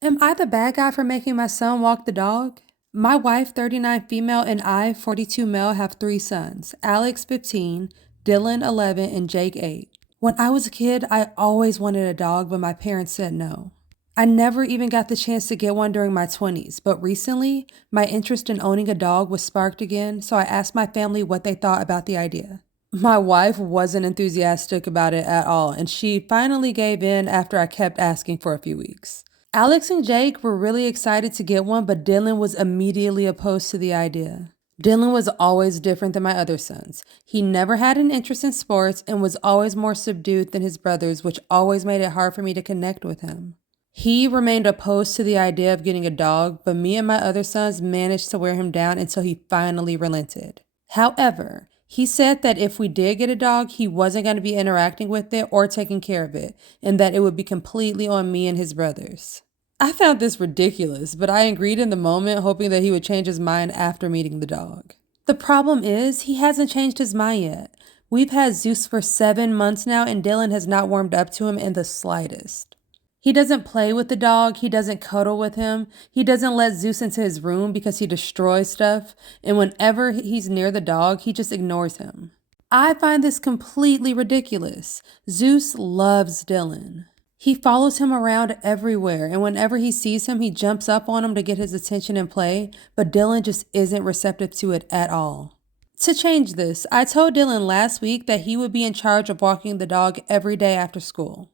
Am I the bad guy for making my son walk the dog? My wife, 39 female, and I, 42 male, have three sons: Alex, 15, Dylan, 11, and Jake, 8. When I was a kid, I always wanted a dog, but my parents said no. I never even got the chance to get one during my 20s, but recently, my interest in owning a dog was sparked again, so I asked my family what they thought about the idea. My wife wasn't enthusiastic about it at all, and she finally gave in after I kept asking for a few weeks. Alex and Jake were really excited to get one, but Dylan was immediately opposed to the idea. Dylan was always different than my other sons. He never had an interest in sports and was always more subdued than his brothers, which always made it hard for me to connect with him. He remained opposed to the idea of getting a dog, but me and my other sons managed to wear him down until he finally relented. However, he said that if we did get a dog, he wasn't going to be interacting with it or taking care of it, and that it would be completely on me and his brothers. I found this ridiculous, but I agreed in the moment, hoping that he would change his mind after meeting the dog. The problem is, he hasn't changed his mind yet. We've had Zeus for 7 months now, and Dylan has not warmed up to him in the slightest. He doesn't play with the dog, he doesn't cuddle with him, he doesn't let Zeus into his room because he destroys stuff, and whenever he's near the dog, he just ignores him. I find this completely ridiculous. Zeus loves Dylan. He follows him around everywhere, and whenever he sees him, he jumps up on him to get his attention and play, but Dylan just isn't receptive to it at all. To change this, I told Dylan last week that he would be in charge of walking the dog every day after school.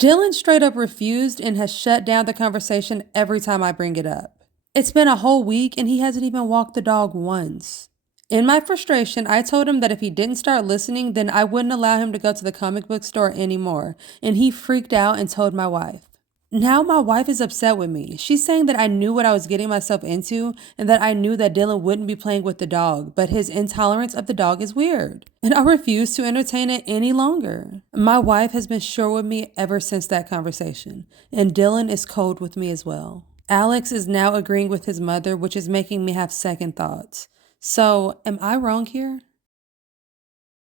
Dylan straight up refused and has shut down the conversation every time I bring it up. It's been a whole week and he hasn't even walked the dog once. In my frustration, I told him that if he didn't start listening, then I wouldn't allow him to go to the comic book store anymore, and he freaked out and told my wife. Now my wife is upset with me. She's saying that I knew what I was getting myself into and that I knew that Dylan wouldn't be playing with the dog, but his intolerance of the dog is weird. And I refuse to entertain it any longer. My wife has been sure with me ever since that conversation, and Dylan is cold with me as well. Alex is now agreeing with his mother, which is making me have second thoughts. So, am I wrong here?